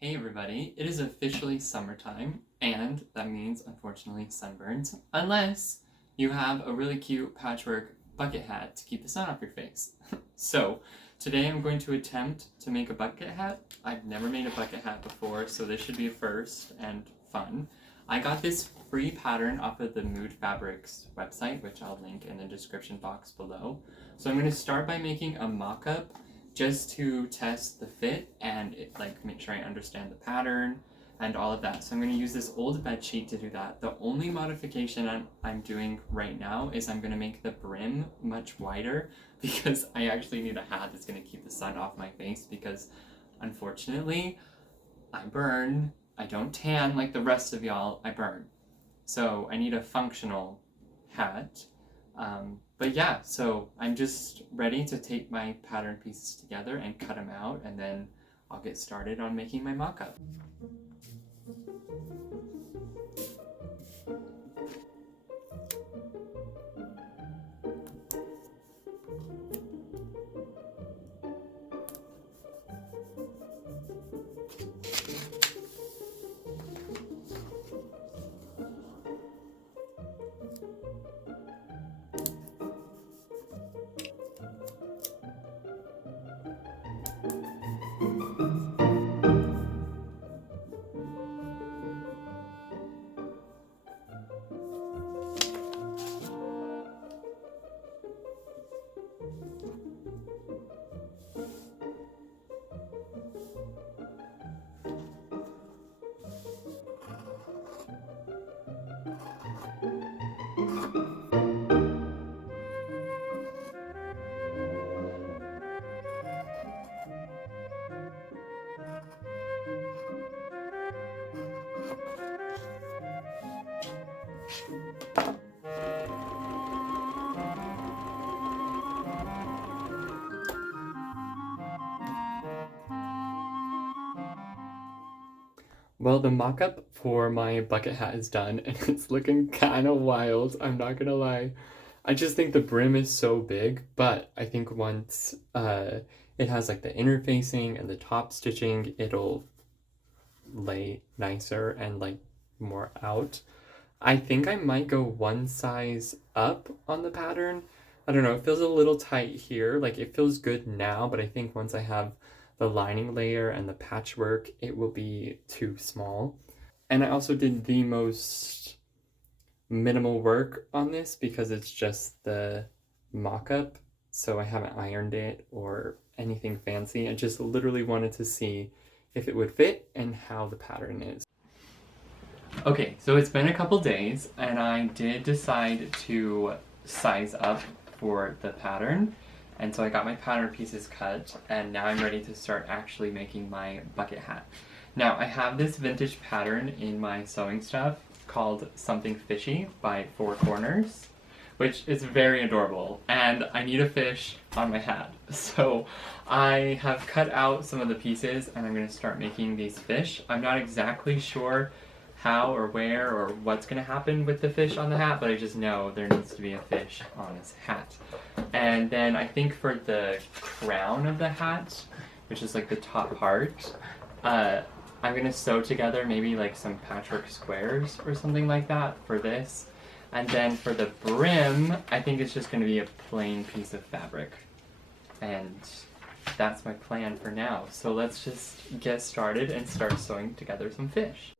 Hey everybody, it is officially summertime, and that means, unfortunately, sunburns, unless you have a really cute patchwork bucket hat to keep the sun off your face. So, today I'm going to attempt to make a bucket hat. I've never made a bucket hat before, so this should be a first and fun. I got this free pattern off of the Mood Fabrics website, which I'll link in the description box below. So I'm going to start by making a mock-up just to test the fit and make sure I understand the pattern and all of that. So I'm going to use this old bed sheet to do that. The only modification I'm doing right now is I'm going to make the brim much wider because I actually need a hat that's going to keep the sun off my face because unfortunately I burn. I don't tan like the rest of y'all, I burn. So I need a functional hat. But yeah, so I'm just ready to take my pattern pieces together and cut them out, and then I'll get started on making my mock-up. Well, the mock-up for my bucket hat is done, and it's looking kind of wild, I'm not gonna lie. I just think the brim is so big, but I think once it has like the interfacing and the top stitching, it'll lay nicer and like more out. I think I might go one size up on the pattern. I don't know, it feels a little tight here. Like it feels good now, but I think once I have the lining layer and the patchwork, it will be too small. And I also did the most minimal work on this because it's just the mock-up, so I haven't ironed it or anything fancy. I just literally wanted to see if it would fit and how the pattern is. Okay, so it's been a couple days, and I did decide to size up for the pattern. And so I got my pattern pieces cut, and now I'm ready to start actually making my bucket hat. Now, I have this vintage pattern in my sewing stuff called Something Fishy by Four Corners, which is very adorable, and I need a fish on my hat. So I have cut out some of the pieces, and I'm going to start making these fish. I'm not exactly sure how or where or what's going to happen with the fish on the hat, but I just know there needs to be a fish on this hat. And then I think for the crown of the hat, which is like the top part, I'm going to sew together maybe like some patchwork squares or something like that for this. And then for the brim, I think it's just going to be a plain piece of fabric. And that's my plan for now. So let's just get started and start sewing together some fish.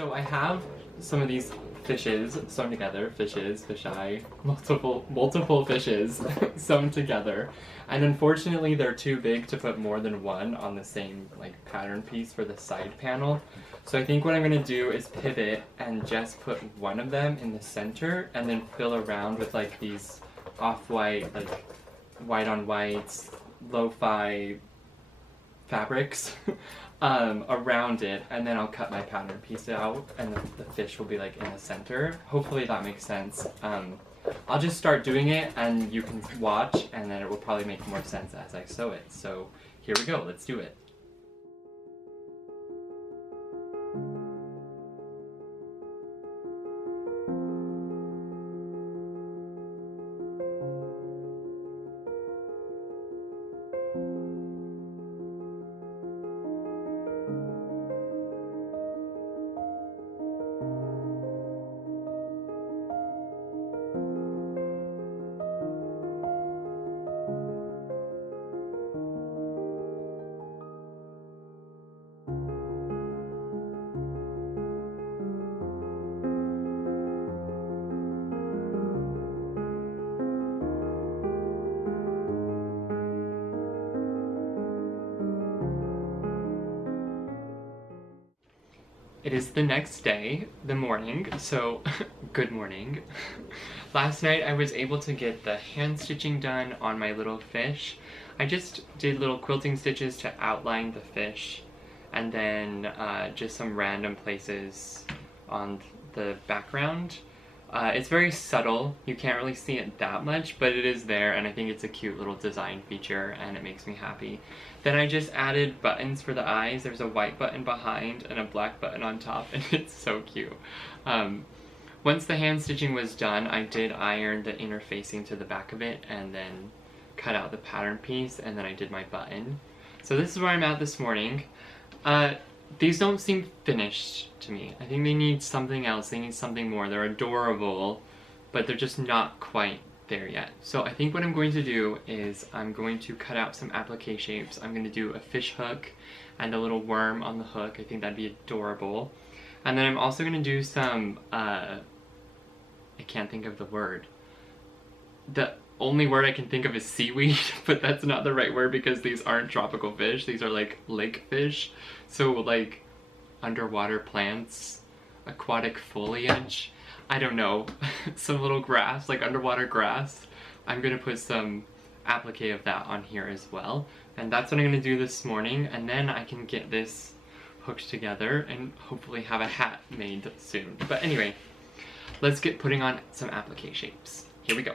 So I have some of these fishes sewn together, fisheye, multiple fishes sewn together. And unfortunately they're too big to put more than one on the same like pattern piece for the side panel. So I think what I'm gonna do is pivot and just put one of them in the center and then fill around with like these off-white, like white on white, lo-fi fabrics around it, and then I'll cut my pattern piece out and the fish will be like in the center. Hopefully that makes sense. I'll just start doing it and you can watch, and then it will probably make more sense as I sew it. So here we go, let's do it. It is the next day, the morning, so good morning. Last night I was able to get the hand stitching done on my little fish. I just did little quilting stitches to outline the fish, and then just some random places on the background. It's very subtle, you can't really see it that much, but it is there, and I think it's a cute little design feature and it makes me happy. Then I just added buttons for the eyes. There's a white button behind and a black button on top, and it's so cute. Once the hand stitching was done, I did iron the inner facing to the back of it and then cut out the pattern piece, and then I did my button. So this is where I'm at this morning. These don't seem finished to me. I think they need something else. They need something more. They're adorable, but they're just not quite there yet. So I think what I'm going to do is I'm going to cut out some applique shapes. I'm going to do a fish hook and a little worm on the hook. I think that'd be adorable. And then I'm also going to do some, I can't think of the word. The only word I can think of is seaweed, but that's not the right word because these aren't tropical fish. These are like lake fish. So like underwater plants, aquatic foliage, I don't know, some little grass, like underwater grass. I'm gonna put some applique of that on here as well. And that's what I'm gonna do this morning, and then I can get this hooked together and hopefully have a hat made soon. But anyway, let's get putting on some applique shapes. Here we go.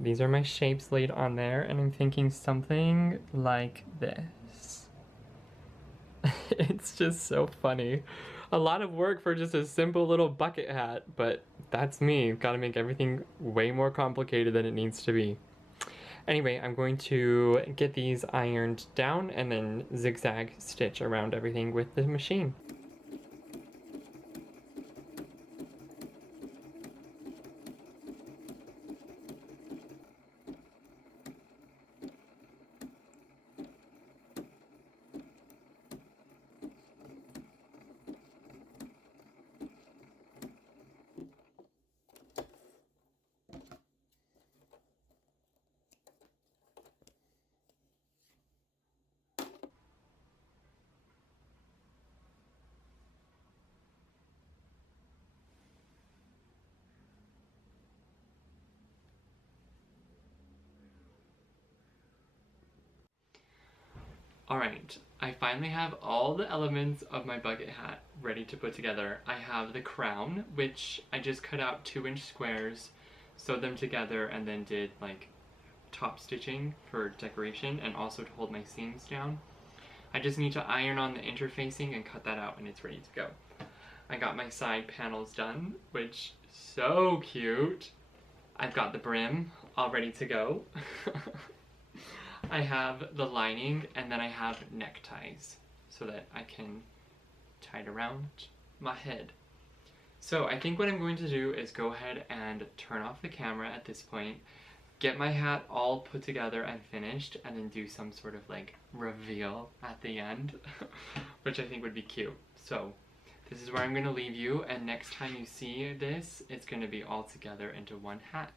These are my shapes laid on there, and I'm thinking something like this. It's just so funny. A lot of work for just a simple little bucket hat, but that's me. Gotta make everything way more complicated than it needs to be. Anyway, I'm going to get these ironed down and then zigzag stitch around everything with the machine. Alright, I finally have all the elements of my bucket hat ready to put together. I have the crown, which I just cut out 2-inch squares, sewed them together, and then did like top stitching for decoration and also to hold my seams down. I just need to iron on the interfacing and cut that out and it's ready to go. I got my side panels done, which so cute. I've got the brim all ready to go. I have the lining and then I have neckties so that I can tie it around my head. So I think what I'm going to do is go ahead and turn off the camera at this point, get my hat all put together and finished, and then do some sort of like reveal at the end, which I think would be cute. So this is where I'm going to leave you, and next time you see this, it's going to be all together into one hat.